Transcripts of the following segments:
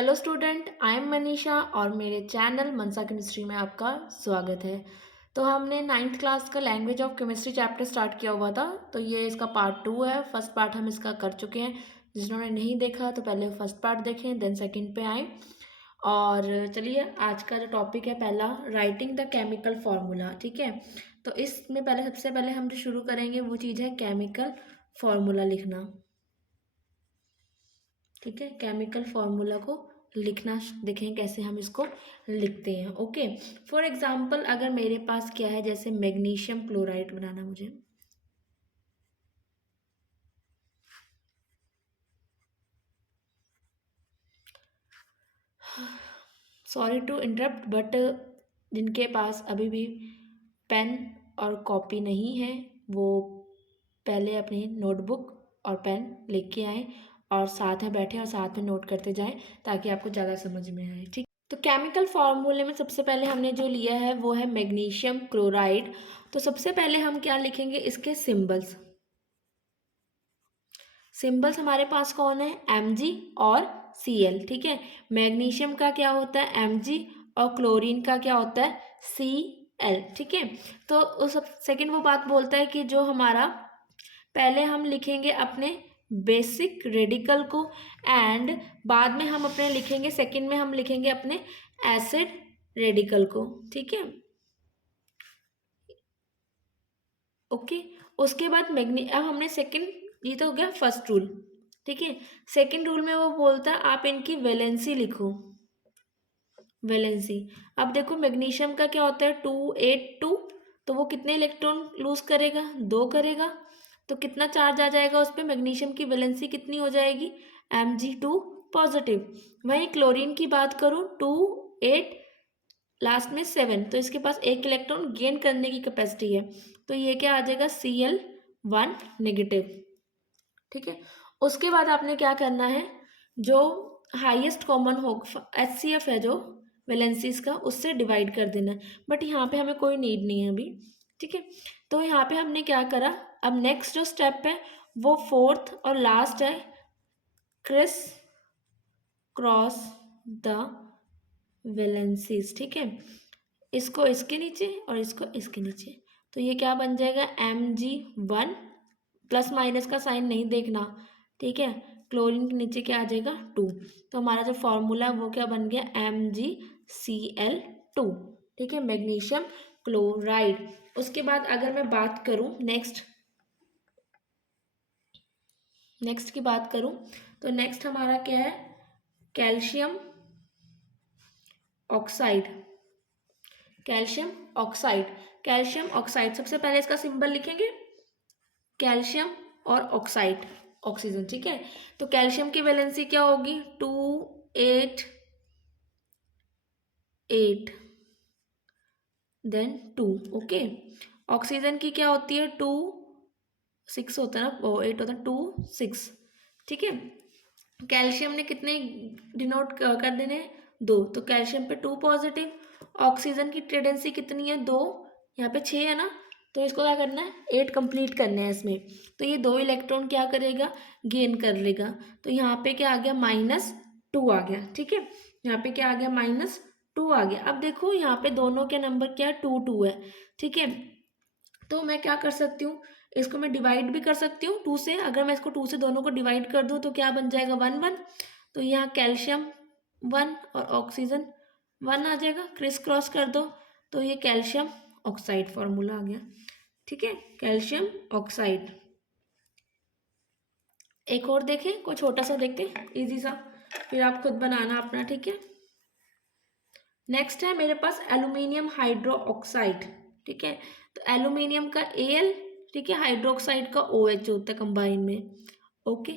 Hello student, I am Manisha और मेरे channel मनसा chemistry में आपका स्वागत है। तो हमने नाइन्थ क्लास का language of chemistry chapter start किया हुआ था। तो ये इसका पार्ट 2 है। फर्स्ट पार्ट हम इसका कर चुके हैं। जिन्होंने नहीं देखा तो पहले फर्स्ट पार्ट देखें, देन सेकंड पे आए। और चलिए, आज का जो टॉपिक है पहला, राइटिंग द केमिकल फार्मूला। ठीक है, तो इसमें पहले सबसे पहले हम जो शुरू करेंगे वो चीज़ है केमिकल फार्मूला लिखना। ठीक है, केमिकल फार्मूला को लिखना देखें कैसे हम इसको लिखते हैं। ओके, फॉर एग्जांपल अगर मेरे पास क्या है, जैसे मैग्नीशियम क्लोराइड बनाना मुझे, सॉरी टू इंटरप्ट, बट जिनके पास अभी भी पेन और कॉपी नहीं है वो पहले अपनी नोटबुक और पेन लेके आए और साथ में बैठे और साथ में नोट करते जाएं ताकि आपको ज़्यादा समझ में आए। ठीक, तो केमिकल फार्मूले में सबसे पहले हमने जो लिया है वो है मैग्नीशियम क्लोराइड। तो सबसे पहले हम क्या लिखेंगे, इसके सिंबल्स। सिंबल्स हमारे पास कौन है, Mg और Cl। ठीक है, मैग्नीशियम का क्या होता है Mg और क्लोरीन का क्या होता है Cl। ठीक है, तो उस सेकंड वो बात बोलता है कि जो हमारा पहले हम लिखेंगे अपने बेसिक रेडिकल को एंड बाद में हम अपने लिखेंगे, सेकंड में हम लिखेंगे अपने एसिड रेडिकल को। ठीक है, ओके। उसके बाद अब हमने सेकंड, ये तो हो गया फर्स्ट रूल। ठीक है, सेकंड रूल में वो बोलता है आप इनकी वैलेंसी लिखो। वैलेंसी, अब देखो मैग्नीशियम का क्या होता है 282, तो वो कितने इलेक्ट्रॉन लूज करेगा, 2 करेगा। तो कितना चार्ज आ जाएगा उस पर, मैग्नीशियम की वैलेंसी कितनी हो जाएगी Mg2 पॉजिटिव। वहीं क्लोरीन की बात करूँ 2 8 लास्ट में 7, तो इसके पास 1 इलेक्ट्रॉन गेन करने की कैपेसिटी है। तो ये क्या आ जाएगा Cl1 नेगेटिव। ठीक है, उसके बाद आपने क्या करना है, जो हाईएस्ट कॉमन हो HCF है जो वैलेंसीज का, उससे डिवाइड कर देना है। बट यहाँ पे हमें कोई नीड नहीं है अभी। ठीक है, तो यहाँ पे हमने क्या करा, अब नेक्स्ट जो स्टेप है वो फोर्थ और लास्ट है, क्रिस क्रॉस द वैलेंसीज। ठीक है, इसको इसके नीचे और इसको इसके नीचे, तो ये क्या बन जाएगा Mg1, प्लस माइनस का साइन नहीं देखना। ठीक है, क्लोरीन के नीचे क्या आ जाएगा 2, तो हमारा जो फॉर्मूला है वो क्या बन गया MgCl2। ठीक है, मैग्नीशियम क्लोराइड। उसके बाद अगर मैं बात करूं नेक्स्ट की बात करूं, तो नेक्स्ट हमारा क्या है, calcium oxide. Calcium oxide, calcium oxide सबसे पहले इसका सिंबल लिखेंगे, कैल्शियम और ऑक्साइड, ऑक्सीजन। ठीक है, तो कैल्शियम की वैलेंसी क्या होगी 2 8 8 देन 2। ओके, ऑक्सीजन की क्या होती है 2 6 होता है ना, वो 8 होता है 2 6। ठीक है, कैल्शियम ने कितने डिनोट कर देने, 2, तो कैल्शियम पे 2 पॉजिटिव। ऑक्सीजन की टेंडेंसी कितनी है 2, यहाँ पे 6 है ना, तो इसको क्या करना है 8 कंप्लीट करने हैं इसमें। तो ये 2 इलेक्ट्रॉन क्या करेगा, गेन कर लेगा। तो यहाँ पे क्या आ गया -2 आ गया। ठीक है, यहाँ पे क्या आ गया -2 आ गया। अब देखो यहाँ पे दोनों के नंबर क्या 2 2 है। ठीक है, तो मैं क्या कर सकती हूँ, इसको मैं डिवाइड भी कर सकती हूँ 2 से। अगर मैं इसको 2 से दोनों को डिवाइड कर दूँ तो क्या बन जाएगा 1 1। तो यहाँ कैल्शियम 1 और ऑक्सीजन 1 आ जाएगा, क्रिस क्रॉस कर दो तो ये कैल्शियम ऑक्साइड फॉर्मूला आ गया। ठीक है, कैल्शियम ऑक्साइड। एक और देखें, कोई छोटा सा देखते हैं इजी सा, फिर आप खुद बनाना अपना। ठीक है, नेक्स्ट है मेरे पास एल्यूमिनियम हाइड्रो ऑक्साइड। ठीक है, तो एल्यूमिनियम का Al, ठीक है, हाइड्रोक्साइड का OH होता है कंबाइन में। ओके,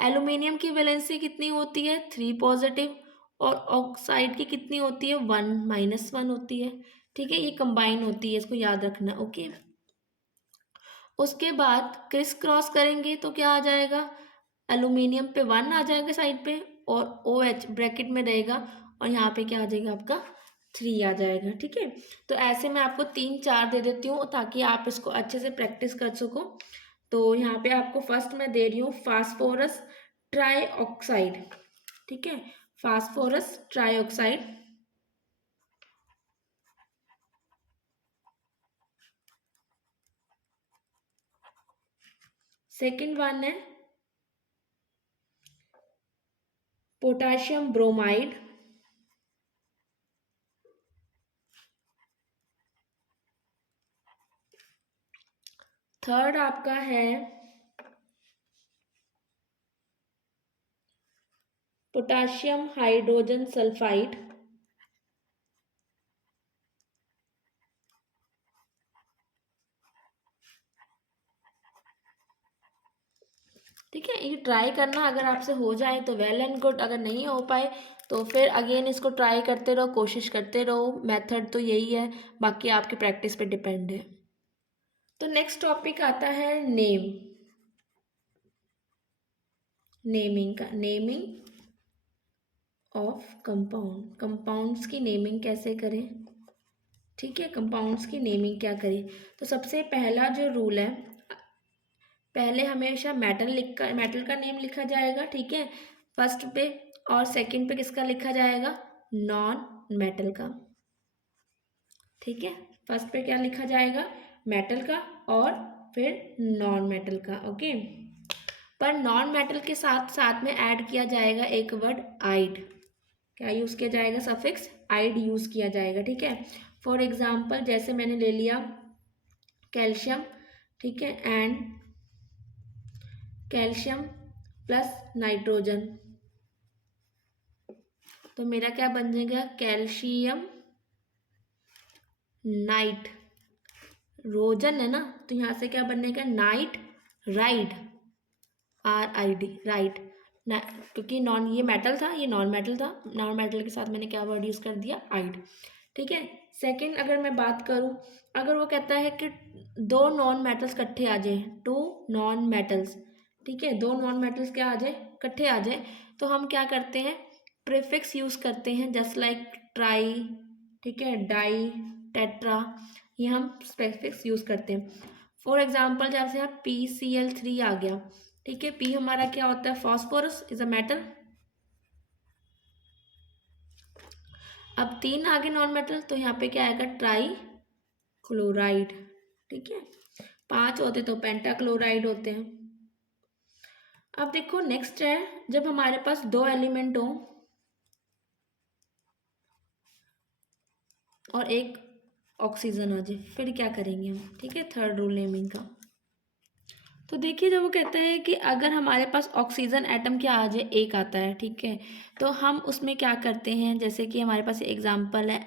एल्यूमिनियम की वैलेंसी कितनी होती है 3 पॉजिटिव और ऑक्साइड की कितनी होती है 1 -1 होती है। ठीक है, ये कंबाइन होती है, इसको याद रखना। ओके, उसके बाद क्रिस क्रॉस करेंगे तो क्या आ जाएगा, एल्यूमिनियम पे 1 आ जाएगा साइड पे और OH ब्रैकेट में रहेगा और यहाँ पे क्या आ जाएगा आपका 3 आ जाएगा। ठीक है, तो ऐसे मैं आपको 3 4 दे देती हूँ ताकि आप इसको अच्छे से प्रैक्टिस कर सको। तो यहाँ पे आपको फर्स्ट मैं दे रही हूँ फास्फोरस ट्राई ऑक्साइड। ठीक है, फास्फोरस ट्राइऑक्साइड, सेकंड वन है पोटाशियम ब्रोमाइड, थर्ड आपका है पोटाशियम हाइड्रोजन सल्फाइड, ठीक है। ये ट्राई करना, अगर आपसे हो जाए तो वेल एंड गुड, अगर नहीं हो पाए तो फिर अगेन इसको ट्राई करते रहो, कोशिश करते रहो। मेथड तो यही है, बाकी आपकी प्रैक्टिस पे डिपेंड है। तो नेक्स्ट टॉपिक आता है नेमिंग का। नेमिंग ऑफ कंपाउंड, कंपाउंड्स की नेमिंग कैसे करें, ठीक है। कंपाउंड्स की नेमिंग क्या करें, तो सबसे पहला जो रूल है, पहले हमेशा मेटल का नेम लिखा जाएगा, ठीक है, फर्स्ट पे, और सेकंड पे किसका लिखा जाएगा, नॉन मेटल का, ठीक है। फर्स्ट पे क्या लिखा जाएगा, मेटल का, और फिर नॉन मेटल का, ओके। पर नॉन मेटल के साथ साथ में ऐड किया जाएगा एक वर्ड आइड, क्या यूज किया जाएगा, सफिक्स आइड यूज किया जाएगा, ठीक है। फॉर एग्जाम्पल जैसे मैंने ले लिया कैल्शियम, ठीक है, एंड कैल्शियम प्लस नाइट्रोजन, तो मेरा क्या बन जाएगा, कैल्शियम नाइट रोजन है ना, तो यहाँ से क्या बनेगा, नाइट राइड, RID राइट, क्योंकि नॉन, ये मेटल था, ये नॉन मेटल था, नॉन मेटल के साथ मैंने क्या वर्ड यूज कर दिया, आइड, ठीक है। सेकंड अगर मैं बात करूं, अगर वो कहता है कि दो नॉन मेटल्स इकट्ठे आ जाए, टू नॉन मेटल्स, ठीक है, दो नॉन मेटल्स क्या आ जाए, इकट्ठे आ जाए, तो हम क्या करते हैं, प्रीफिक्स यूज करते हैं, जस्ट लाइक ट्राई, ठीक है, डाई, टेट्रा, ये हम प्रीफिक्स यूज करते हैं। फॉर एग्जाम्पल जैसे यहाँ PCl3 आ गया, ठीक है, पी हमारा क्या होता है, फॉस्फोरस इज अ मेटल। अब तीन आगे नॉन मेटल, तो यहाँ पे क्या आएगा, ट्राई क्लोराइड, ठीक है। पांच होते तो पेंटाक्लोराइड होते हैं। अब देखो नेक्स्ट है, जब हमारे पास दो एलिमेंट हो और एक ऑक्सीजन आ जाए, फिर क्या करेंगे हम, ठीक है, थर्ड रूल नेमिंग का। तो देखिए जब वो कहता है कि अगर हमारे पास ऑक्सीजन एटम क्या आ जाए, एक आता है, ठीक है, तो हम उसमें क्या करते हैं, जैसे कि हमारे पास एग्जांपल है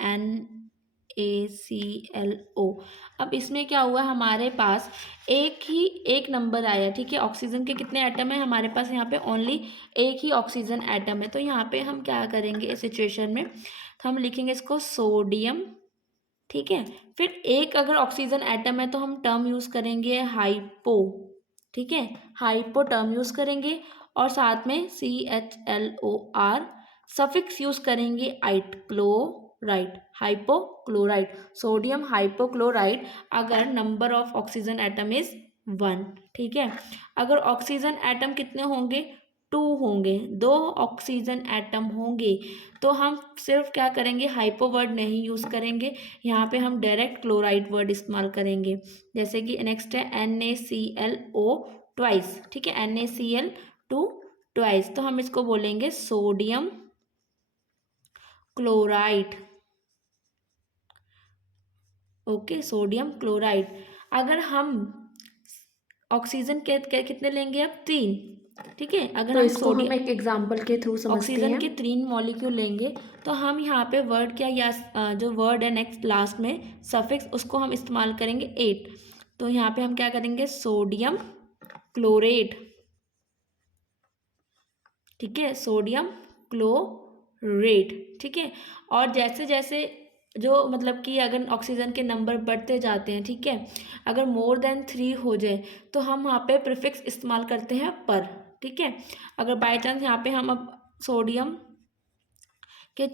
NaClO। अब इसमें क्या हुआ, हमारे पास एक नंबर आया, ठीक है। ऑक्सीजन के कितने एटम है हमारे पास, यहाँ पे ओनली एक ही ऑक्सीजन एटम है, तो यहाँ पे हम क्या करेंगे इस सिचुएशन में, तो हम लिखेंगे इसको सोडियम, ठीक है। फिर एक अगर ऑक्सीजन एटम है तो हम टर्म यूज करेंगे हाइपो, ठीक है, हाइपो टर्म यूज करेंगे, और साथ में CHLOR सफिक्स यूज करेंगे आइट, क्लोराइड, हाइपोक्लोराइड, सोडियम हाइपोक्लोराइड, अगर number of oxygen atom is 1, ठीक है। अगर ऑक्सीजन एटम कितने होंगे, 2 होंगे, दो ऑक्सीजन एटम होंगे, तो हम सिर्फ क्या करेंगे, हाइपो वर्ड नहीं यूज करेंगे, यहाँ पे हम डायरेक्ट क्लोराइड वर्ड इस्तेमाल करेंगे। जैसे कि नेक्स्ट है NaClO ट्वाइस, ठीक है, NaCl2 ट्वाइस, तो हम इसको बोलेंगे sodium chloride, okay, sodium chloride. अगर हम ऑक्सीजन के कितने लेंगे, अब 3, ठीक है, अगर तो हम इसको हम एक एग्जाम्पल के थ्रू समझते ऑक्सीजन हैं। के 3 मॉलिक्यूल लेंगे, तो हम यहाँ पे वर्ड क्या, या जो वर्ड है नेक्स्ट लास्ट में सफिक्स, उसको हम इस्तेमाल करेंगे 8, तो यहाँ पे हम क्या करेंगे, सोडियम क्लोरेट, ठीक है, सोडियम क्लोरेट, ठीक है। और जैसे जैसे जो मतलब कि अगर ऑक्सीजन के नंबर बढ़ते जाते हैं, ठीक है, अगर मोर देन 3 हो जाए तो हम वहाँ पे प्रीफिक्स इस्तेमाल करते हैं पर, ठीक है। अगर बाय चांस यहाँ पे हम अब सोडियम के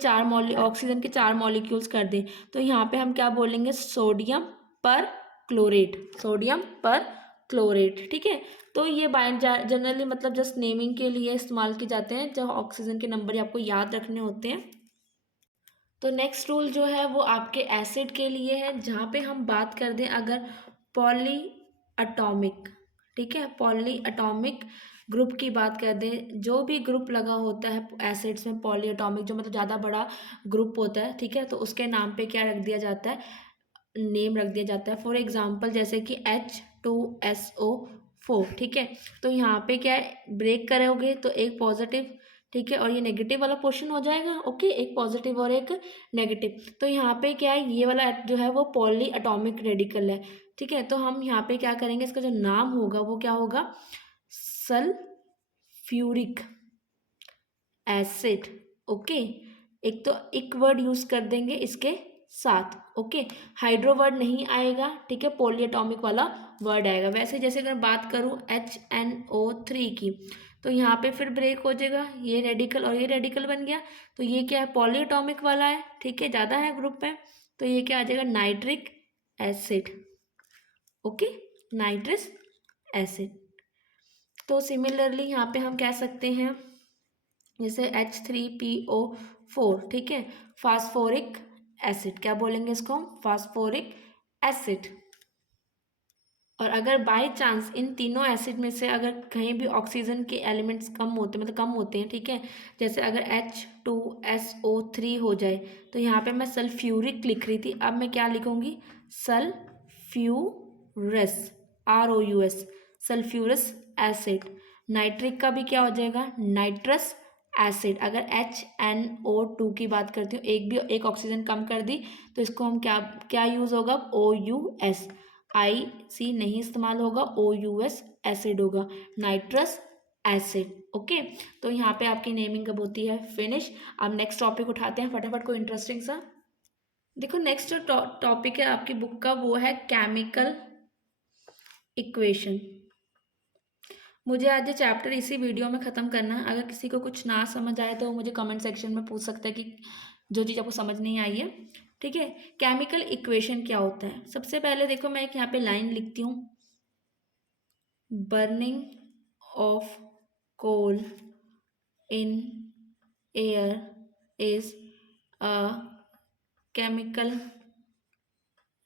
ऑक्सीजन के 4 मॉलिक्यूल्स कर दें, तो यहाँ पे हम क्या बोलेंगे, सोडियम पर क्लोरेट, सोडियम पर क्लोरेट, ठीक है। तो ये जनरली मतलब जस्ट नेमिंग के लिए इस्तेमाल किए जाते हैं, जब ऑक्सीजन के नंबर आपको याद रखने होते हैं। तो नेक्स्ट रूल जो है वो आपके एसिड के लिए है, जहाँ पे हम बात कर दें अगर पॉली अटोमिक, ठीक है, पॉली अटोमिक ग्रुप की बात कर दें, जो भी ग्रुप लगा होता है एसिड्स में पॉली अटोमिक, जो मतलब ज़्यादा बड़ा ग्रुप होता है, ठीक है, तो उसके नाम पे क्या रख दिया जाता है, नेम रख दिया जाता है। फॉर एग्जाम्पल जैसे कि H2SO4, ठीक है, तो यहाँ पे क्या है, ब्रेक करोगे तो एक पॉजिटिव, ठीक है, और ये नेगेटिव वाला पोर्शन हो जाएगा, ओके, एक पॉजिटिव और एक नेगेटिव। तो यहाँ पे क्या है, ये वाला जो है वो पॉली एटॉमिक रेडिकल है, ठीक है। तो हम यहाँ पे क्या करेंगे, इसका जो नाम होगा वो क्या होगा, सल्फ्यूरिक एसिड, ओके। एक तो एक वर्ड यूज कर देंगे इसके साथ, ओके, हाइड्रो वर्ड नहीं आएगा, ठीक है, पॉली एटॉमिक वाला वर्ड आएगा। वैसे जैसे अगर बात करूँ HNO3 की, तो यहाँ पे फिर ब्रेक हो जाएगा, ये रेडिकल और ये रेडिकल बन गया, तो ये क्या है, पॉली एटॉमिक वाला है, ठीक है, ज़्यादा है ग्रुप में, तो ये क्या आ जाएगा, nitric acid, okay, nitrous acid. तो सिमिलरली यहाँ पे हम कह सकते हैं जैसे H3PO4, ठीक है, फास्फोरिक एसिड, क्या बोलेंगे इसको हम, फास्फोरिक एसिड। और अगर बाय चांस इन तीनों एसिड में से अगर कहीं भी ऑक्सीजन के एलिमेंट्स कम होते मतलब कम होते हैं, ठीक है, जैसे अगर H2SO3 हो जाए, तो यहाँ पे मैं सल्फ्यूरिक लिख रही थी, अब मैं क्या लिखूंगी, sulphurous, ROUS, sulphurous acid. Nitric का भी क्या हो जाएगा, नाइट्रस एसिड। अगर HNO2 की बात करती हूँ, एक ऑक्सीजन कम कर दी, तो इसको हम क्या क्या यूज होगा, OUS, IC नहीं इस्तेमाल होगा, OUS एसिड होगा, नाइट्रस एसिड, ओके। तो यहाँ पे आपकी नेमिंग कब होती है, फिनिश। अब नेक्स्ट टॉपिक उठाते हैं फटाफट, कोई इंटरेस्टिंग सा। देखो नेक्स्ट जो टॉपिक है आपकी बुक का वो है केमिकल इक्वेशन। मुझे आज ये चैप्टर इसी वीडियो में ख़त्म करना है। अगर किसी को कुछ ना समझ आए तो मुझे कमेंट सेक्शन में पूछ सकते हैं कि जो चीज़ आपको समझ नहीं आई है, ठीक है। केमिकल इक्वेशन क्या होता है, सबसे पहले देखो मैं एक यहाँ पे लाइन लिखती हूँ, burning of coal in air is a chemical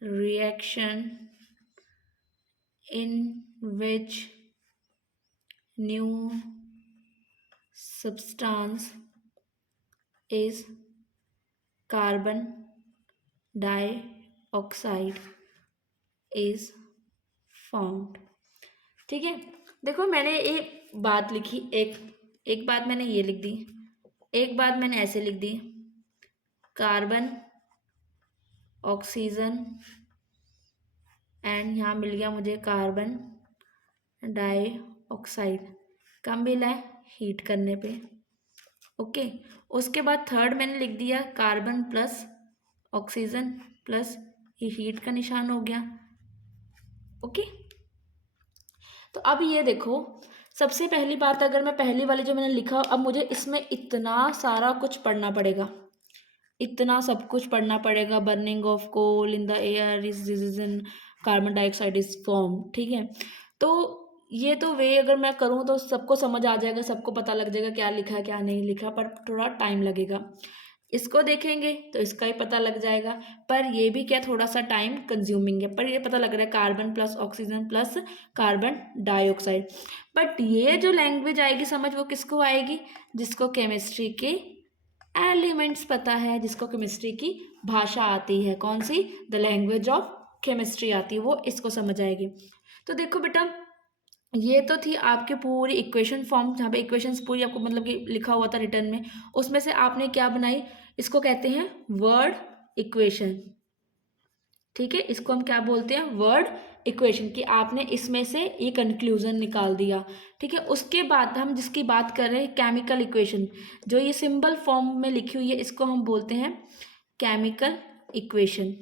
reaction in which new substance is carbon dioxide is formed, ठीक है। देखो मैंने एक बात लिखी, एक बात मैंने ये लिख दी, एक बात मैंने ऐसे लिख दी, कार्बन ऑक्सीजन एंड यहाँ मिल गया मुझे कार्बन डाइऑक्साइड, कब मिला है, हीट करने पे, ओके। उसके बाद थर्ड मैंने लिख दिया कार्बन प्लस ऑक्सीजन प्लस, ये हीट का निशान हो गया, ओके। तो अब ये देखो, सबसे पहली बात अगर मैं पहली वाली जो मैंने लिखा, अब मुझे इसमें इतना सारा कुछ पढ़ना पड़ेगा, इतना सब कुछ पढ़ना पड़ेगा, burning of coal in the air is in carbon dioxide is form, ठीक है। तो ये तो वे अगर मैं करूँ तो सबको समझ आ जाएगा, सबको पता लग जाएगा क्या लिखा है क्या नहीं लिखा, पर थोड़ा टाइम लगेगा। इसको देखेंगे तो इसका ही पता लग जाएगा, पर ये भी क्या थोड़ा सा टाइम कंज्यूमिंग है, पर ये पता लग रहा है carbon plus oxygen plus carbon dioxide. But ये जो लैंग्वेज आएगी समझ, वो किसको आएगी, जिसको केमिस्ट्री के एलिमेंट्स पता है, जिसको केमिस्ट्री की भाषा आती है, कौन सी, द लैंग्वेज ऑफ केमिस्ट्री आती है, वो इसको समझ आएगी। तो देखो बेटा, ये तो थी आपकी पूरी इक्वेशन फॉर्म, जहाँ पे इक्वेशंस पूरी आपको मतलब कि लिखा हुआ था रिटर्न में, उसमें से आपने क्या बनाई, इसको कहते हैं वर्ड इक्वेशन, ठीक है, इसको हम क्या बोलते हैं, वर्ड इक्वेशन, कि आपने इसमें से ये कंक्लूजन निकाल दिया, ठीक है। उसके बाद हम जिसकी बात कर रहे हैं केमिकल इक्वेशन, जो ये सिंबल फॉर्म में लिखी हुई है, इसको हम बोलते हैं केमिकल इक्वेशन,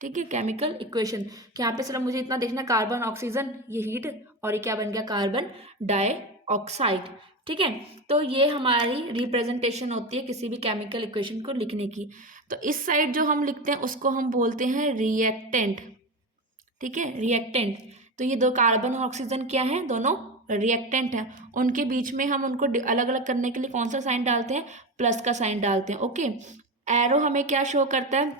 ठीक है, केमिकल इक्वेशन। कि यहाँ पे सिर्फ मुझे इतना देखना, कार्बन ऑक्सीजन ये हीट, और ये क्या बन गया, कार्बन डाइऑक्साइड, ठीक है। तो ये हमारी रिप्रेजेंटेशन होती है किसी भी केमिकल इक्वेशन को लिखने की। तो इस साइड जो हम लिखते हैं उसको हम बोलते हैं रिएक्टेंट, ठीक है, रिएक्टेंट। तो ये दो कार्बन और ऑक्सीजन क्या है, दोनों रिएक्टेंट हैं, उनके बीच में हम उनको अलग अलग करने के लिए कौन सा साइन डालते हैं, प्लस का साइन डालते हैं। ओके, एरो हमें क्या शो करता है,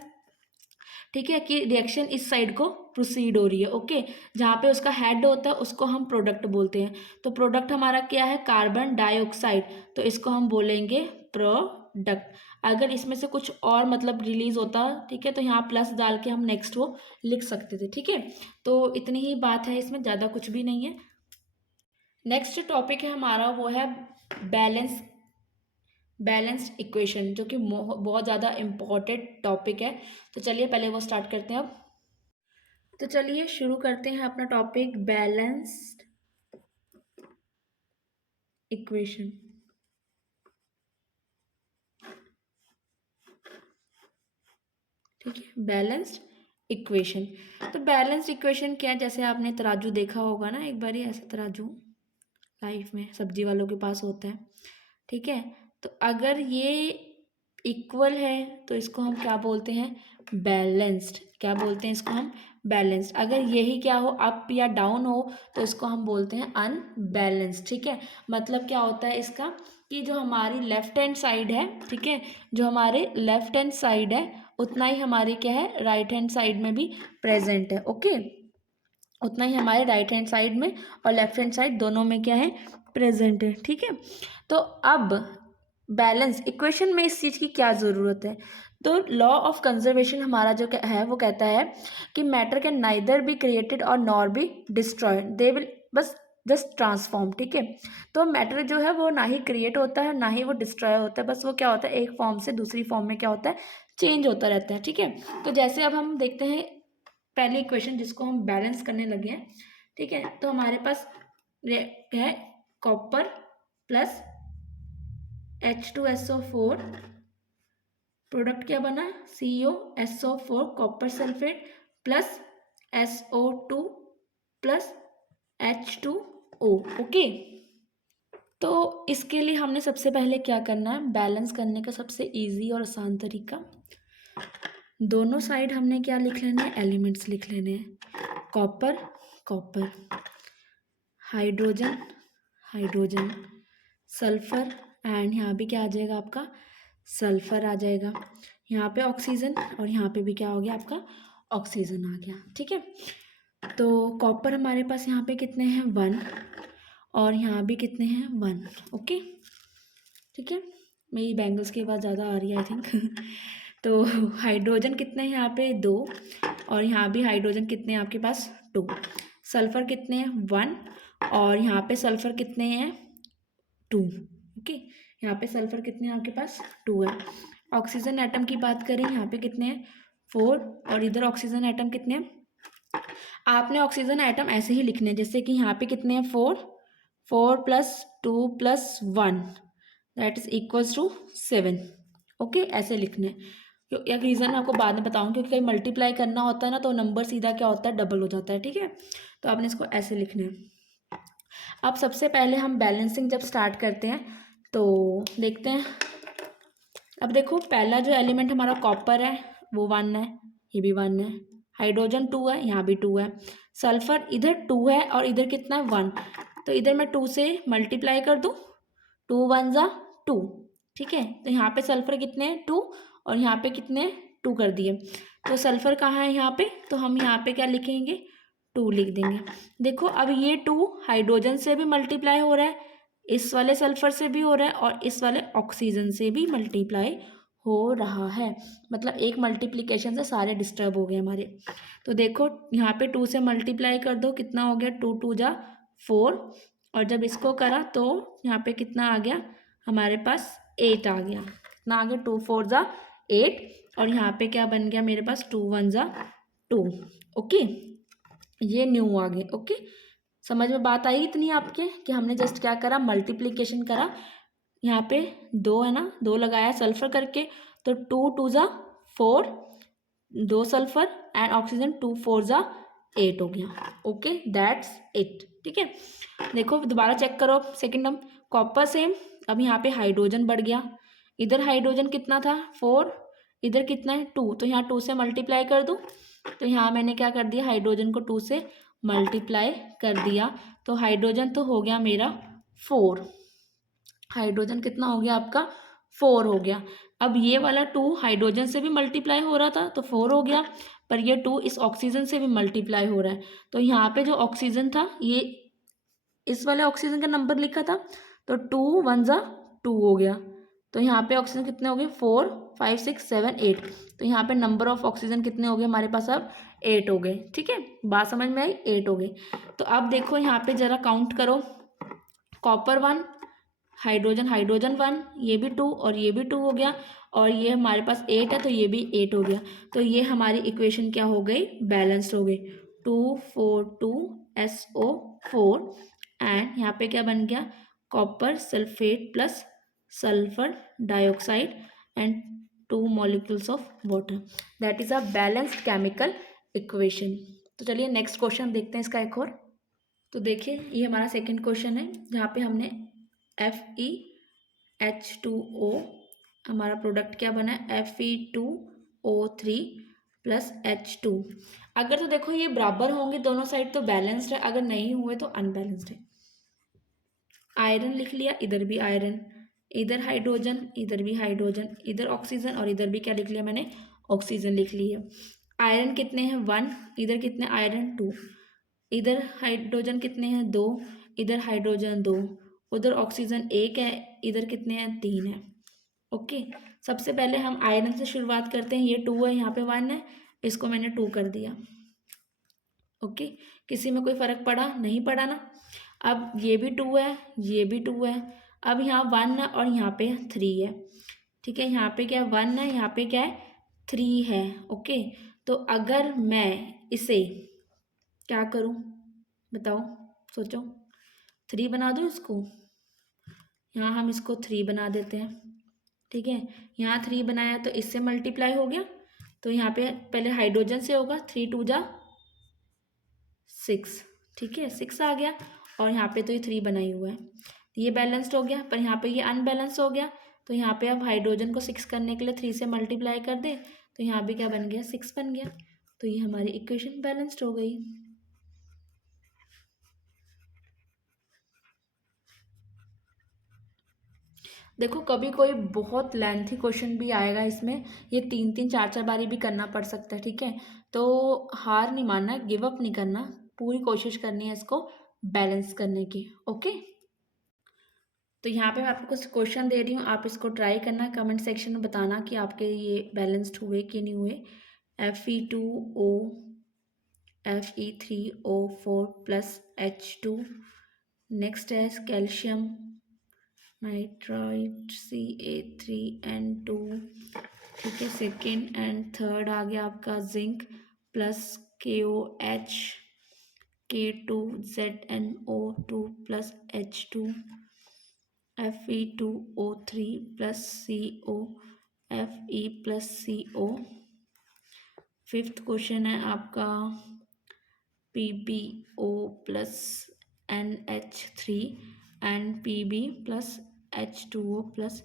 ठीक है, कि रिएक्शन इस साइड को प्रोसीड हो रही है। ओके, जहाँ पे उसका हेड होता है उसको हम प्रोडक्ट बोलते हैं। तो प्रोडक्ट हमारा क्या है, कार्बन डाइऑक्साइड, तो इसको हम बोलेंगे प्रोडक्ट। अगर इसमें से कुछ और मतलब रिलीज होता, ठीक है, तो यहाँ प्लस डाल के हम नेक्स्ट वो लिख सकते थे। ठीक है, तो इतनी ही बात है, इसमें ज़्यादा कुछ भी नहीं है। नेक्स्ट टॉपिक है हमारा वो है बैलेंस्ड इक्वेशन, जो कि बहुत ज़्यादा इम्पॉर्टेंट टॉपिक है। तो चलिए पहले वो स्टार्ट करते हैं अब। तो चलिए शुरू करते हैं अपना टॉपिक बैलेंस्ड इक्वेशन। ठीक है, बैलेंस्ड इक्वेशन। तो बैलेंस्ड इक्वेशन क्या है, जैसे आपने तराजू देखा होगा ना, एक बार ही ऐसे तराजू लाइफ में सब्जी वालों के पास होता है। ठीक है, तो अगर ये इक्वल है तो इसको हम क्या बोलते हैं, बैलेंस्ड। क्या बोलते हैं इसको हम, बैलेंस्ड। अगर यही क्या हो, अप या डाउन हो, तो इसको हम बोलते हैं अनबैलेंस्ड। ठीक है, मतलब क्या होता है इसका, कि जो हमारी लेफ्ट हैंड साइड है, ठीक है, जो हमारे लेफ्ट हैंड साइड है उतना ही हमारी क्या है, राइट हैंड साइड में भी प्रेजेंट है। ओके, उतना ही हमारे राइट हैंड साइड में और लेफ्ट हैंड साइड दोनों में क्या है, प्रेजेंट है। ठीक है, तो अब बैलेंस इक्वेशन में इस चीज़ की क्या ज़रूरत है, तो लॉ ऑफ कंजर्वेशन हमारा जो है वो कहता है कि matter can neither be created और nor be destroyed, they will बस जस्ट ट्रांसफॉर्म। ठीक है, तो मैटर जो है वो ना ही क्रिएट होता है ना ही वो डिस्ट्रॉय होता है, बस वो क्या होता है, एक फॉर्म से दूसरी फॉर्म में क्या होता है, चेंज होता रहता है। ठीक है, तो जैसे अब हम देखते हैं पहली इक्वेशन जिसको हम बैलेंस करने लगे हैं। ठीक है, तो हमारे पास है कॉपर प्लस H2SO4, प्रोडक्ट क्या बना, COSO4 copper sulphate plus SO2 plus H2O। Okay, तो इसके लिए हमने सबसे पहले क्या करना है, बैलेंस करने का सबसे इजी और आसान तरीका, दोनों साइड हमने क्या लिख लेना है, एलिमेंट्स लिख लेने हैं। Copper copper, hydrogen hydrogen, sulphur, and यहाँ भी क्या आ जाएगा आपका, सल्फर आ जाएगा। यहाँ पे ऑक्सीजन और यहाँ पे भी क्या हो गया आपका, ऑक्सीजन आ गया। ठीक है, तो कॉपर हमारे पास यहाँ पे कितने हैं, 1, और यहाँ भी कितने हैं, 1। ओके, ठीक है, मेरी बैंगल्स की आवाज़ ज़्यादा आ रही है आई थिंक तो हाइड्रोजन कितने हैं यहाँ पे, 2, और यहाँ भी हाइड्रोजन कितने हैं आपके पास, 2। सल्फर कितने हैं, 1, और यहाँ पे सल्फर कितने हैं, 2। ओके, यहाँ पे सल्फर कितने हैं आपके पास, 2 है। ऑक्सीजन एटम की बात करें, यहाँ पे कितने हैं, 4, और इधर ऑक्सीजन एटम कितने हैं, आपने ऑक्सीजन एटम ऐसे ही लिखने हैं, जैसे कि यहाँ पे कितने हैं, 4, 4 + 2 + 1 that is equals to 7। Okay, ऐसे लिखने हैं। एक रीज़न मैं आपको बाद में बताऊँ, क्योंकि कहीं मल्टीप्लाई करना होता है ना तो नंबर सीधा क्या होता है, डबल हो जाता है। ठीक है, तो आपने इसको ऐसे लिखना है। अब सबसे पहले हम बैलेंसिंग जब स्टार्ट करते हैं तो देखते हैं। अब देखो, पहला जो एलिमेंट हमारा कॉपर है वो 1 है, ये भी 1 है। हाइड्रोजन 2 है, यहाँ भी 2 है। सल्फर इधर 2 है और इधर कितना है, 1, तो इधर मैं 2 से मल्टीप्लाई कर दूँ, 2 × 1 = 2। ठीक है, तो यहाँ पे सल्फर कितने हैं, 2, और यहाँ पे कितने, 2 कर दिए। तो सल्फर कहाँ है यहाँ पे, तो हम यहाँ पे क्या लिखेंगे, 2 लिख देंगे। देखो, अब ये 2 हाइड्रोजन से भी मल्टीप्लाई हो रहा है, इस वाले सल्फर से भी हो रहा है, और इस वाले ऑक्सीजन से भी मल्टीप्लाई हो रहा है। मतलब एक मल्टीप्लिकेशन से सारे डिस्टर्ब हो गए हमारे। तो देखो, यहाँ पे 2 से मल्टीप्लाई कर दो, कितना हो गया, 2 × 2 = 4, और जब इसको करा तो यहाँ पे कितना आ गया हमारे पास, 8 आ गया। कितना आ गया, 2 × 4 = 8, और यहाँ पे क्या बन गया मेरे पास, 2 × 1 = 2। ओके, ये न्यू आ गए। ओके, समझ में बात आई इतनी आपके, कि हमने जस्ट क्या करा, मल्टीप्लिकेशन करा। यहाँ पे 2 है ना, 2 लगाया सल्फर करके, तो 2 × 2 = 4, 2 सल्फर एंड ऑक्सीजन, 2 × 4 = 8 हो गया। Okay, that's it. ठीक है, देखो दोबारा चेक करो, सेकेंड टर्म कॉपर सेम। अब यहाँ पे हाइड्रोजन बढ़ गया, इधर हाइड्रोजन कितना था, 4, इधर कितना है, 2, तो यहाँ 2 से मल्टीप्लाई कर दूँ, तो यहाँ मैंने क्या कर दिया, हाइड्रोजन को 2 से मल्टीप्लाई कर दिया तो हाइड्रोजन तो हो गया मेरा 4। हाइड्रोजन कितना हो गया आपका 4 हो गया। अब ये वाला 2 हाइड्रोजन से भी मल्टीप्लाई हो रहा था तो 4 हो गया, पर ये 2 इस ऑक्सीजन से भी मल्टीप्लाई हो रहा है। तो यहाँ पे जो ऑक्सीजन था ये इस वाले ऑक्सीजन का नंबर लिखा था तो 2 1 जा 2 हो गया। तो यहाँ पे ऑक्सीजन कितने हो गए 4 5 6 7 8। तो यहाँ पे नंबर ऑफ ऑक्सीजन कितने हो गए हमारे पास अब 8 हो गए। ठीक है, बात समझ में आई, 8 हो गए। तो अब देखो यहाँ पे ज़रा काउंट करो, कॉपर 1, हाइड्रोजन हाइड्रोजन 1, ये भी 2 और ये भी 2 हो गया, और ये हमारे पास 8 है तो ये भी 8 हो गया। तो ये हमारी इक्वेशन क्या हो गई, बैलेंस्ड हो गई। 2 4 2 SO4 एंड यहाँ पे क्या बन गया, copper sulphate plus sulphur dioxide and 2 molecules of water, that is a balanced chemical equation. तो चलिए नेक्स्ट क्वेश्चन देखते हैं इसका एक और। तो देखिए ये हमारा सेकंड क्वेश्चन है जहाँ पे हमने FeH2O, हमारा प्रोडक्ट क्या बना है Fe2O3 प्लस H2। अगर तो देखो ये बराबर होंगे दोनों साइड तो बैलेंस्ड है, अगर नहीं हुए तो अनबैलेंस्ड है। आयरन लिख लिया, इधर भी आयरन, इधर हाइड्रोजन, इधर भी हाइड्रोजन, इधर ऑक्सीजन और इधर भी क्या लिख लिया मैंने, ऑक्सीजन लिख ली है। आयरन कितने हैं 1, इधर कितने आयरन 2, इधर हाइड्रोजन कितने हैं 2, इधर हाइड्रोजन 2, उधर ऑक्सीजन 1 है, इधर कितने हैं 3 है। ओके, सबसे पहले हम आयरन से शुरुआत करते हैं, ये 2 है, यहाँ पे 1 है, इसको मैंने 2 कर दिया। ओके, किसी में कोई फर्क पड़ा, नहीं पड़ा ना। अब ये भी 2 है, ये भी 2 है, अब यहाँ 1 है और यहाँ पे 3 है। ठीक है, यहाँ पे क्या है 1 है, यहाँ पे क्या है 3 है। ओके, तो अगर मैं इसे क्या करूँ बताओ, सोचो, 3 बना दो इसको, यहाँ हम इसको 3 बना देते हैं। ठीक है, यहाँ 3 बनाया तो इससे मल्टीप्लाई हो गया, तो यहाँ पे पहले हाइड्रोजन से होगा, 3 2 जा 6। ठीक है, 6 आ गया, और यहाँ पे तो ये 3 बना ही हुआ है, ये बैलेंस्ड हो गया, पर यहाँ पे ये अनबैलेंस हो गया। तो यहाँ पे अब हाइड्रोजन को 6 करने के लिए 3 से मल्टीप्लाई कर दे तो यहाँ भी क्या बन गया 6 बन गया। तो ये हमारी इक्वेशन बैलेंस्ड हो गई। देखो कभी कोई बहुत लेंथी क्वेश्चन भी आएगा इसमें, ये 3 3 4 4 बारी भी करना पड़ सकता है। ठीक है, तो हार नहीं मानना, गिव अप नहीं करना, पूरी कोशिश करनी है इसको बैलेंस करने की। ओके, तो यहाँ पे मैं आपको कुछ क्वेश्चन दे रही हूँ, आप इसको ट्राई करना, कमेंट सेक्शन में बताना कि आपके ये बैलेंस्ड हुए कि नहीं हुए। Fe2O Fe3O4 plus H2, next है कैल्शियम नाइट्राइट CA3N2। ठीक है, सेकेंड एंड थर्ड आ गया आपका zinc plus KOH K2ZnO2 plus H2 Fe2O3 plus CO Fe plus CO। Fifth question है आपका PbO plus NH3 and Pb plus H2O plus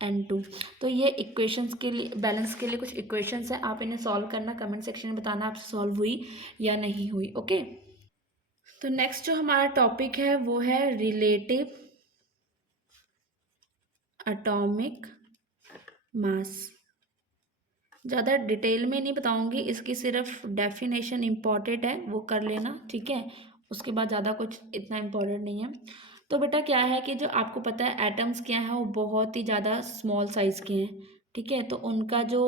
N2। तो ये equations के लिए, बैलेंस के लिए कुछ इक्वेशंस है, आप इन्हें सॉल्व करना, कमेंट सेक्शन में बताना आपसे सॉल्व हुई या नहीं हुई। ओके, तो नेक्स्ट जो हमारा टॉपिक है वो है रिलेटिव एटॉमिक मास। ज़्यादा डिटेल में नहीं बताऊंगी, इसकी सिर्फ डेफिनेशन इम्पॉर्टेंट है, वो कर लेना। ठीक है, उसके बाद ज़्यादा कुछ इतना इम्पोर्टेंट नहीं है। तो बेटा क्या है कि जो आपको पता है एटम्स क्या है, वो बहुत ही ज़्यादा स्मॉल साइज़ के हैं। ठीक है, तो उनका जो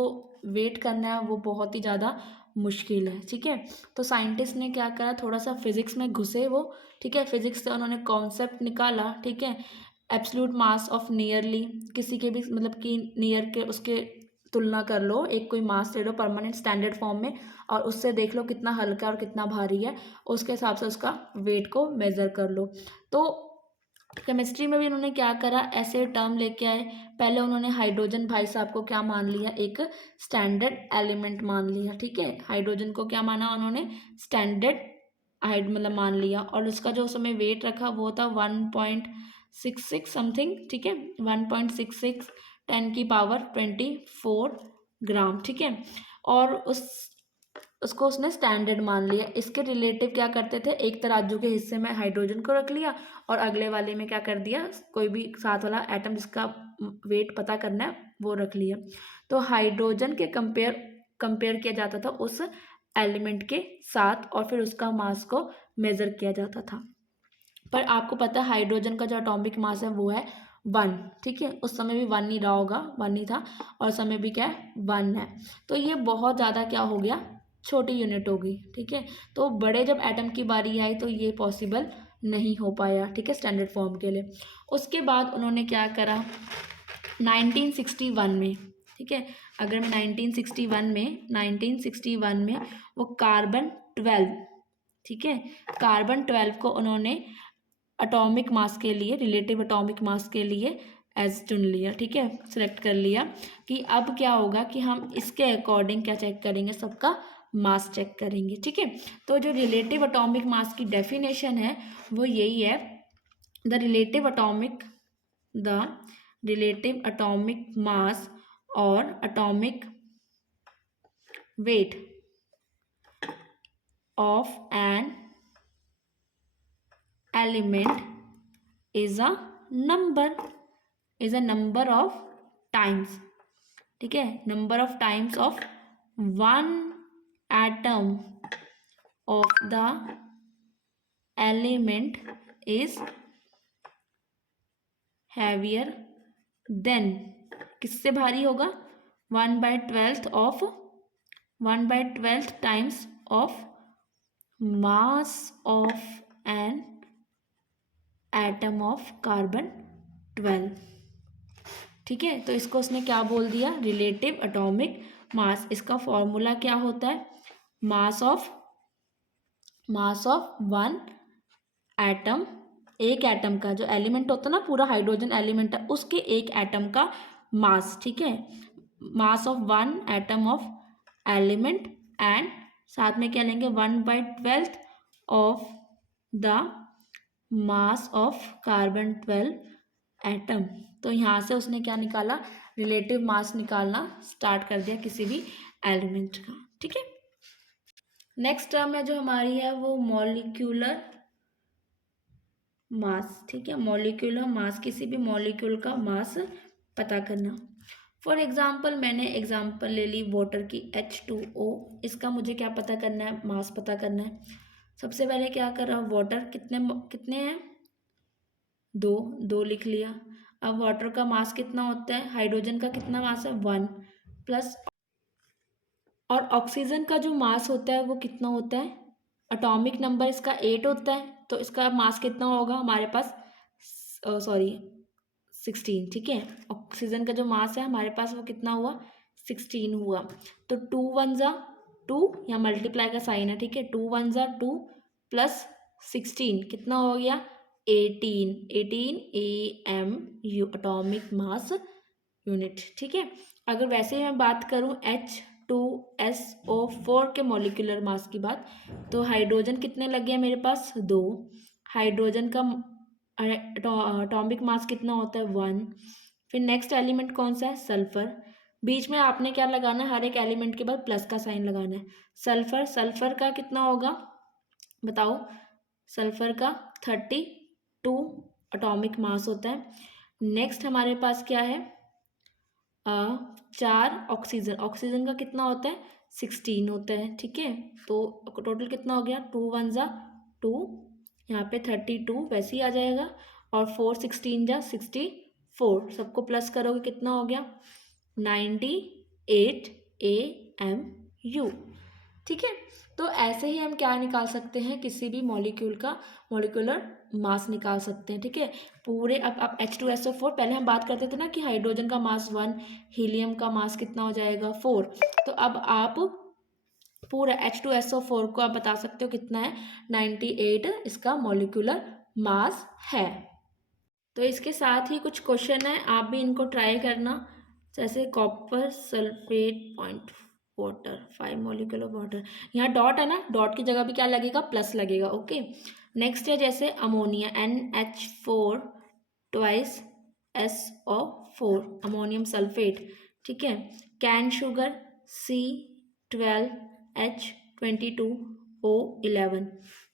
वेट करना है वो बहुत ही ज़्यादा मुश्किल है। ठीक है, तो साइंटिस्ट ने क्या करा, थोड़ा सा फिजिक्स में घुसे वो। ठीक है, फिजिक्स से उन्होंने कॉन्सेप्ट निकाला। ठीक है, एब्सोल्यूट मास ऑफ नियरली, किसी के भी मतलब कि नियर के उसके तुलना कर लो, एक कोई मास ले लो परमानेंट स्टैंडर्ड फॉर्म में और उससे देख लो कितना हल्का और कितना भारी है, उसके हिसाब से उसका वेट को मेज़र कर लो। तो केमिस्ट्री में भी उन्होंने क्या करा, ऐसे टर्म लेके आए। पहले उन्होंने हाइड्रोजन भाई साहब को क्या मान लिया, एक स्टैंडर्ड एलिमेंट मान लिया। ठीक है, हाइड्रोजन को क्या माना उन्होंने, स्टैंडर्ड हाइड मतलब मान लिया, और उसका जो उस समय वेट रखा वो था 1.66 समथिंग। ठीक है, 1.66 10 की पावर 24 ग्राम। ठीक है, और उसको उसने स्टैंडर्ड मान लिया। इसके रिलेटिव क्या करते थे, एक तराजू के हिस्से में हाइड्रोजन को रख लिया और अगले वाले में क्या कर दिया, कोई भी साथ वाला एटम जिसका वेट पता करना है वो रख लिया। तो हाइड्रोजन के कंपेयर किया जाता था उस एलिमेंट के साथ और फिर उसका मास को मेज़र किया जाता था। पर आपको पता है हाइड्रोजन का जो एटॉमिक मास है वो है 1, ठीक है। उस समय भी 1 नहीं रहा होगा, 1 ही था, और समय भी क्या है 1 है। तो ये बहुत ज़्यादा क्या हो गया, छोटी यूनिट हो गई, ठीक है। तो बड़े जब एटम की बारी आई तो ये पॉसिबल नहीं हो पाया, ठीक है, स्टैंडर्ड फॉर्म के लिए। उसके बाद उन्होंने क्या करा 1961 में, ठीक है। अगर मैं 1961 में वो कार्बन 12, ठीक है, कार्बन 12 को उन्होंने एटॉमिक मास के लिए, रिलेटिव एटॉमिक मास के लिए एज चुन लिया, ठीक है, सिलेक्ट कर लिया कि अब क्या होगा कि हम इसके अकॉर्डिंग क्या चेक करेंगे, सबका मास चेक करेंगे, ठीक है। तो जो रिलेटिव एटॉमिक मास की डेफिनेशन है वो यही है, द रिलेटिव एटॉमिक मास और atomic weight of an element is a number of times, ठीक है, number of times of one atom of the element is heavier than, किससे भारी होगा, 1/12 times of mass of an atom of carbon 12, ठीक है। तो इसको उसने क्या बोल दिया, रिलेटिव एटॉमिक मास। इसका फॉर्मूला क्या होता है, मास ऑफ वन एटम, एक एटम का जो एलिमेंट होता है ना, पूरा हाइड्रोजन एलिमेंट है उसके एक एटम का मास, ठीक है, mass of one atom of element and साथ में क्या लेंगे 1/12 of the mass of carbon 12 atom. तो यहाँ से उसने क्या निकाला, रिलेटिव मास निकालना स्टार्ट कर दिया किसी भी एलिमेंट का, ठीक है। नेक्स्ट टर्म है जो हमारी है वो मॉलिक्यूलर मास, ठीक है, मॉलिक्यूलर मास, किसी भी मॉलिक्यूल का मास पता करना। फॉर एग्जाम्पल मैंने एग्जाम्पल ले ली वाटर की H2O, इसका मुझे क्या पता करना है, मास पता करना है। सबसे पहले क्या कर रहा हूँ, वाटर कितने हैं, 2 लिख लिया। अब वाटर का मास कितना होता है, हाइड्रोजन का कितना मास है 1 प्लस, और ऑक्सीजन का जो मास होता है वो कितना होता है, एटॉमिक नंबर इसका 8 होता है, तो इसका मास कितना होगा हमारे पास, सॉरी 16, ठीक है। ऑक्सीजन का जो मास है हमारे पास वो कितना हुआ 16 हुआ। तो 2 1 ज़ा 2, यहाँ मल्टीप्लाई का साइन है, ठीक है, 2 1 ज़ा 2 प्लस 16 कितना हो गया 18 AMU एटॉमिक मास यूनिट, ठीक है। अगर वैसे ही मैं बात करूँ H2SO4 के मॉलिक्यूलर मास की बात, तो हाइड्रोजन कितने लगे हैं मेरे पास 2, हाइड्रोजन का एटॉमिक मास कितना होता है 1। फिर नेक्स्ट एलिमेंट कौन सा है, सल्फर। बीच में आपने क्या लगाना है, हर एक एलिमेंट के बाद प्लस का साइन लगाना है। सल्फर का कितना होगा बताओ, सल्फर का 32 एटॉमिक मास होता है। नेक्स्ट हमारे पास क्या है, 4 ऑक्सीजन का कितना होता है 16 होता है, ठीक है। तो टोटल कितना हो गया 2 1 ज़ा 2, यहाँ पे 32 वैसे ही आ जाएगा, और 4 16 जा 64, सबको प्लस करोगे कितना हो गया 98 AMU, ठीक है। तो ऐसे ही हम क्या निकाल सकते हैं, किसी भी मॉलिक्यूल का मॉलिक्यूलर मास निकाल सकते हैं, ठीक है। पूरे अब H2SO4, पहले हम बात करते थे ना कि हाइड्रोजन का मास 1, हीलियम का मास कितना हो जाएगा 4, तो अब आप पूरा H2SO4 को आप बता सकते हो कितना है 98 इसका मॉलिक्यूलर मास है। तो इसके साथ ही कुछ क्वेश्चन है, आप भी इनको ट्राई करना, जैसे copper sulphate point water 5 molecule of water, यहाँ डॉट है ना, डॉट की जगह भी क्या लगेगा प्लस लगेगा, ओके। नेक्स्ट है जैसे ammonia NH4 twice SO4 ammonium sulphate, ठीक है। कैन शुगर C12H12 22O11,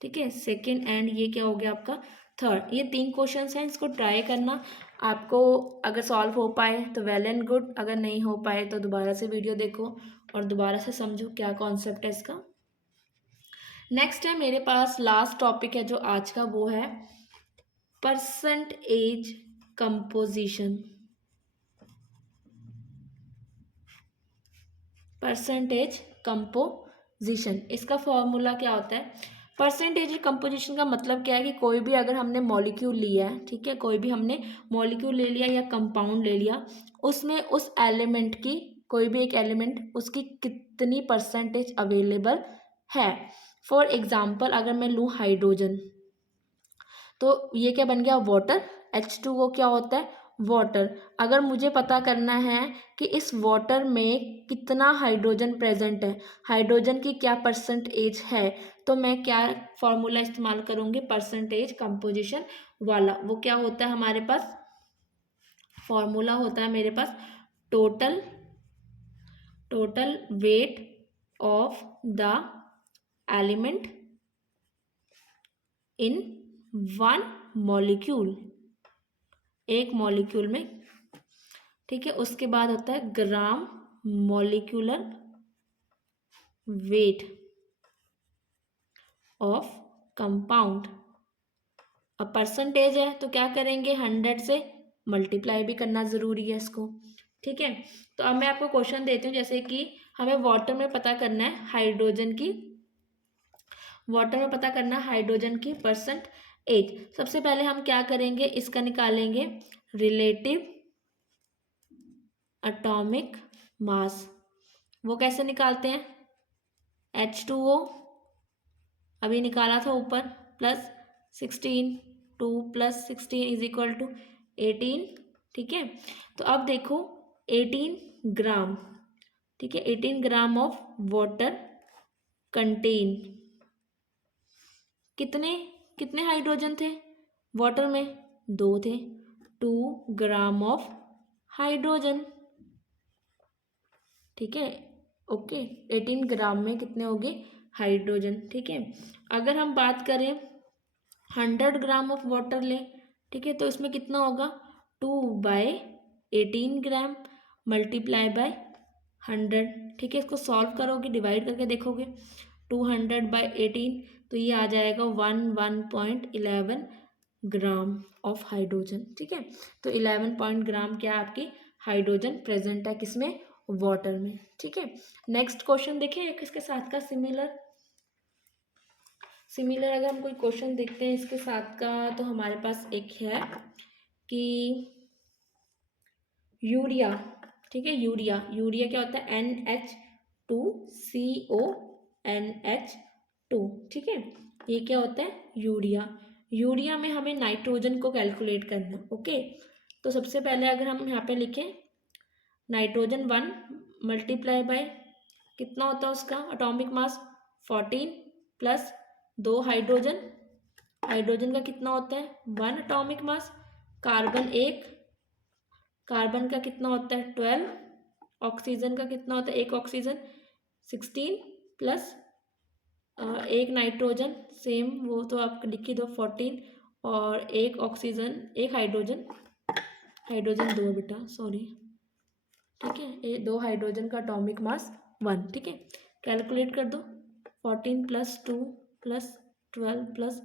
ठीक है। सेकेंड एंड ये क्या हो गया आपका थर्ड। ये 3 क्वेश्चंस हैं, इसको ट्राई करना। आपको अगर सॉल्व हो पाए तो वेल एंड गुड, अगर नहीं हो पाए तो दोबारा से वीडियो देखो और दोबारा से समझो क्या कॉन्सेप्ट है इसका। नेक्स्ट है मेरे पास लास्ट टॉपिक है जो आज का, वो है परसेंटेज कंपोजिशन। परसेंटेज कंपोजिशन, इसका फॉर्मूला क्या होता है? परसेंटेज कंपोजिशन का मतलब क्या है कि कोई भी अगर हमने मॉलिक्यूल लिया है, ठीक है, कोई भी हमने मॉलिक्यूल ले लिया या कंपाउंड ले लिया, उसमें उस एलिमेंट की, कोई भी एक एलिमेंट, उसकी कितनी परसेंटेज अवेलेबल है। फॉर एग्जाम्पल अगर मैं लूँ हाइड्रोजन, तो ये क्या बन गया वाटर। H2O क्या होता है? वाटर। अगर मुझे पता करना है कि इस वाटर में कितना हाइड्रोजन प्रेजेंट है, हाइड्रोजन की क्या परसेंटेज है, तो मैं क्या फॉर्मूला इस्तेमाल करूँगी? परसेंटेज कंपोजिशन वाला। वो क्या होता है हमारे पास? फॉर्मूला होता है मेरे पास total weight of the element in one molecule, एक मॉलिक्यूल में, ठीक है। उसके बाद होता है gram molecular weight of compound. अब परसेंटेज है तो क्या करेंगे? 100 से मल्टीप्लाई भी करना ज़रूरी है इसको, ठीक है। तो अब मैं आपको क्वेश्चन देती हूँ, जैसे कि हमें वाटर में पता करना है हाइड्रोजन की, वाटर में पता करना है हाइड्रोजन की परसेंटेज। सबसे पहले हम क्या करेंगे? इसका निकालेंगे रिलेटिव एटॉमिक मास। वो कैसे निकालते हैं? H2O अभी निकाला था ऊपर, प्लस 16, 2 + 16 इज इक्वल टू 18, ठीक है। तो अब देखो 18 ग्राम, ठीक है, 18 ग्राम ऑफ वाटर कंटेन कितने कितने हाइड्रोजन थे वाटर में? 2 थे। 2 ग्राम ऑफ हाइड्रोजन, ठीक है, ओके। 18 ग्राम में कितने होंगे? हाइड्रोजन, ठीक है। अगर हम बात करें 100 ग्राम ऑफ वाटर लें, ठीक है, तो इसमें कितना होगा? 2/18 ग्राम मल्टीप्लाई बाय 100, ठीक है। इसको सॉल्व करोगे, डिवाइड करके देखोगे, 200/18, तो ये आ जाएगा 1.11 ग्राम ऑफ हाइड्रोजन, ठीक है। तो 11 ग्राम क्या आपकी हाइड्रोजन प्रेजेंट है किसमें? वाटर में, ठीक है। नेक्स्ट क्वेश्चन देखिए एक इसके साथ का सिमिलर अगर हम कोई क्वेश्चन देखते हैं इसके साथ का, तो हमारे पास एक है कि यूरिया, ठीक है, यूरिया क्या होता है? NH2CO NH2, ठीक है। ये क्या होता है? यूरिया में हमें नाइट्रोजन को कैलकुलेट करना, ओके। तो सबसे पहले अगर हम यहाँ पे लिखें नाइट्रोजन 1 मल्टीप्लाई बाय कितना होता है उसका atomic mass? 14 plus 2 hydrogen, hydrogen का कितना होता है? 1 एटॉमिक मास। कार्बन का कितना होता है? 12। ऑक्सीजन का कितना होता है? एक ऑक्सीजन 16 प्लस एक नाइट्रोजन, सेम वो तो आप लिख ही दो 14, और एक ऑक्सीजन, एक हाइड्रोजन, हाइड्रोजन 2 बेटा सॉरी, ठीक है, ये 2 हाइड्रोजन का एटॉमिक मास 1, ठीक है। कैलकुलेट कर दो 14 + 2 + 12 +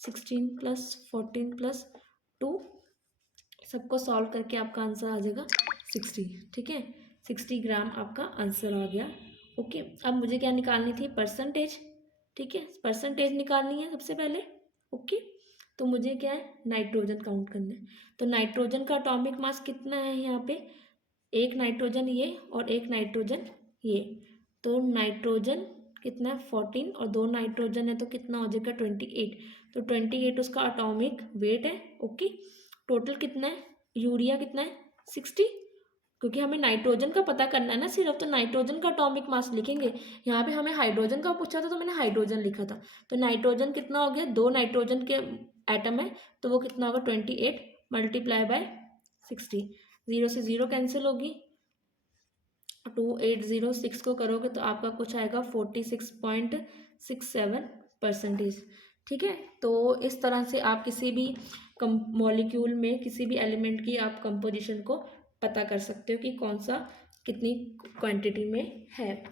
16 + 14 + 2, सबको सॉल्व करके आपका आंसर आ जाएगा 60, ठीक है। 60 ग्राम आपका आंसर आ गया, ओके। अब मुझे क्या निकालनी थी? परसेंटेज, ठीक है, परसेंटेज निकालनी है सबसे पहले, ओके। तो मुझे क्या है? नाइट्रोजन काउंट करना है। तो नाइट्रोजन का एटॉमिक मास कितना है यहाँ पे? एक नाइट्रोजन ये और एक नाइट्रोजन ये, तो नाइट्रोजन कितना है? 14, और 2 नाइट्रोजन है तो कितना हो जाएगा? 28। तो 28 उसका एटॉमिक वेट है, ओके। टोटल कितना है? यूरिया कितना है? 60, क्योंकि हमें नाइट्रोजन का पता करना है ना सिर्फ, तो नाइट्रोजन का एटॉमिक मास लिखेंगे। यहाँ पे हमें हाइड्रोजन का पूछा था तो मैंने हाइड्रोजन लिखा था। तो नाइट्रोजन कितना हो गया? 2 नाइट्रोजन के एटम है तो वो कितना होगा? 28 मल्टीप्लाई बाय 60, 0 से 0 कैंसिल होगी, 2806 को करोगे तो आपका कुछ आएगा 46.67%। ठीक है, तो इस तरह से आप किसी भी मॉलिक्यूल में किसी भी एलिमेंट की आप कंपोजिशन को पता कर सकते हो कि कौन सा कितनी क्वांटिटी में है।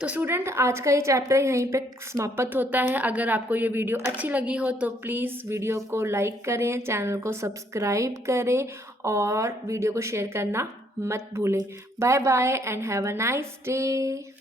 तो स्टूडेंट, आज का ये चैप्टर यहीं पे समाप्त होता है। अगर आपको ये वीडियो अच्छी लगी हो तो प्लीज़ वीडियो को लाइक करें, चैनल को सब्सक्राइब करें और वीडियो को शेयर करना मत भूलें। Bye bye and have a nice day.